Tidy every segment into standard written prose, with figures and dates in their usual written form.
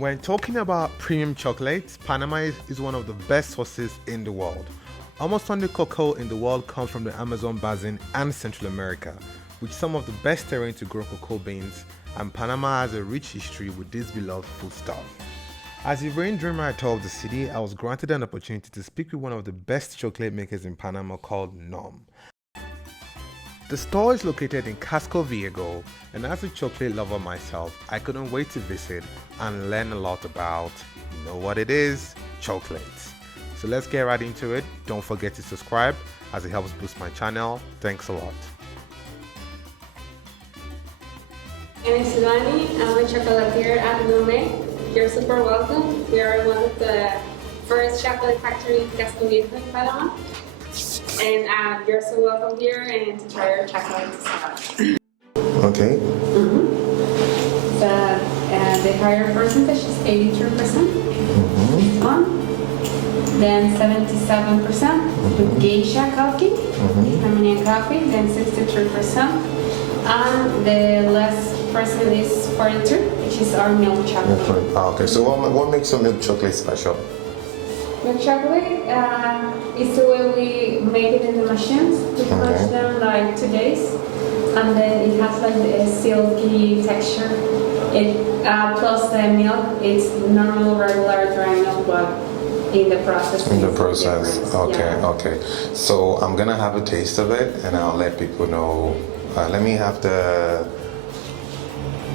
When talking about premium chocolates, Panama is one of the best sources in the world. Almost all the cocoa in the world comes from the Amazon basin and Central America, with some of the best terrain to grow cocoa beans, and Panama has a rich history with this beloved foodstuff. As a rain dreamer at top of the city, I was granted an opportunity to speak with one of the best chocolate makers in Panama called Nome. The store is located in Casco Viejo, and as a chocolate lover myself, I couldn't wait to visit and learn a lot about, you know what it is, chocolates. So let's get right into it. Don't forget to subscribe as it helps boost my channel. Thanks a lot. My name is Silvani. I'm a chocolatier at Nome. You're super welcome. We are one of the first chocolate factory in Casco Viejo in Panama. And you're so welcome here and to try our chocolate salad. Okay. The higher percentage is 83%. This one. Then 77% with geisha coffee, Armenian coffee, then 63%. And the less percent is 42, which is our milk chocolate. Okay, so what makes a milk chocolate special? Milk chocolate is the way we make it in the machines. We crush them like 2 days, and then it has like a silky texture. Plus the milk, it's normal, regular dry milk, but in the process. Okay. So I'm gonna have a taste of it, and I'll let people know. Let me have the.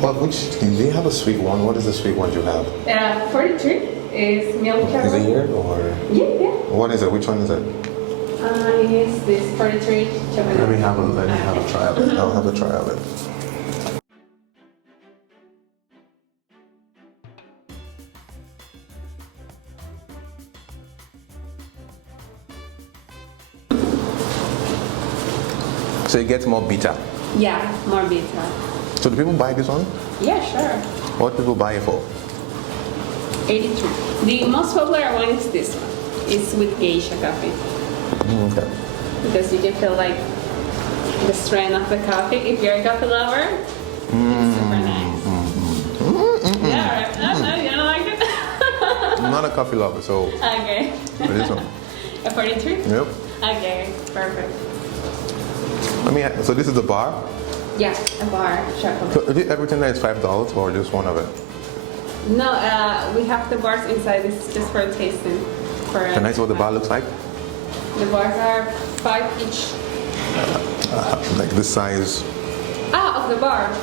Which do you have a sweet one? What is the sweet one you have? 43 is milk chocolate. Is it here or? Yeah. What is it? Which one is it? It's this 43 chocolate. Let me have a try of it. I'll have a try of it. So it gets more bitter. Yeah, more bitter. So do people buy this one? Yeah, sure. What do people buy it for? 83. The most popular one is this one. It's with geisha coffee. Okay. Because you can feel like the strength of the coffee. If you're a coffee lover, it's super nice. Yeah, right. No, you don't like it? I'm not a coffee lover, so. Okay. What is this one? A 43? Yep. Okay, perfect. So this is the bar? Yeah, a bar chocolate. So is it everything that is $5 or just one of it? No, we have the bars inside. This is just for tasting. Can I see what the bar looks like? The bars are 5 each. Like this size. Of the bar.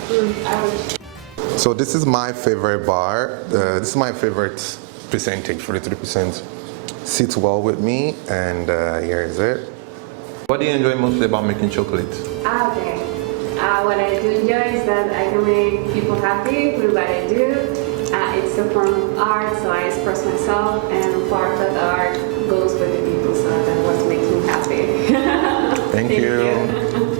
So this is my favorite bar. This is my favorite percentage, 43%. Sits well with me, and here is it. What do you enjoy mostly about making chocolate? Okay. What I do enjoy is that I can make people happy with what I do. It's a form of art, so I express myself, and part of that art goes with the people, so that's what makes me happy. Thank you.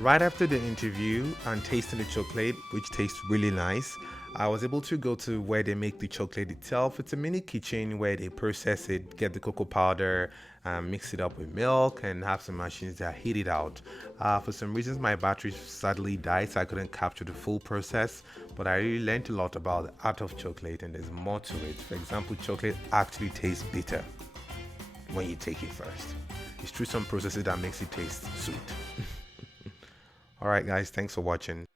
Right after the interview and tasting the chocolate, which tastes really nice, I was able to go to where they make the chocolate itself. It's a mini kitchen where they process it, get the cocoa powder, mix it up with milk, and have some machines that heat it out. For some reasons, my battery sadly died, so I couldn't capture the full process, but I really learned a lot about the art of chocolate, and there's more to it. For example, chocolate actually tastes bitter when you take it first. It's through some processes that makes it taste sweet. Alright guys, thanks for watching.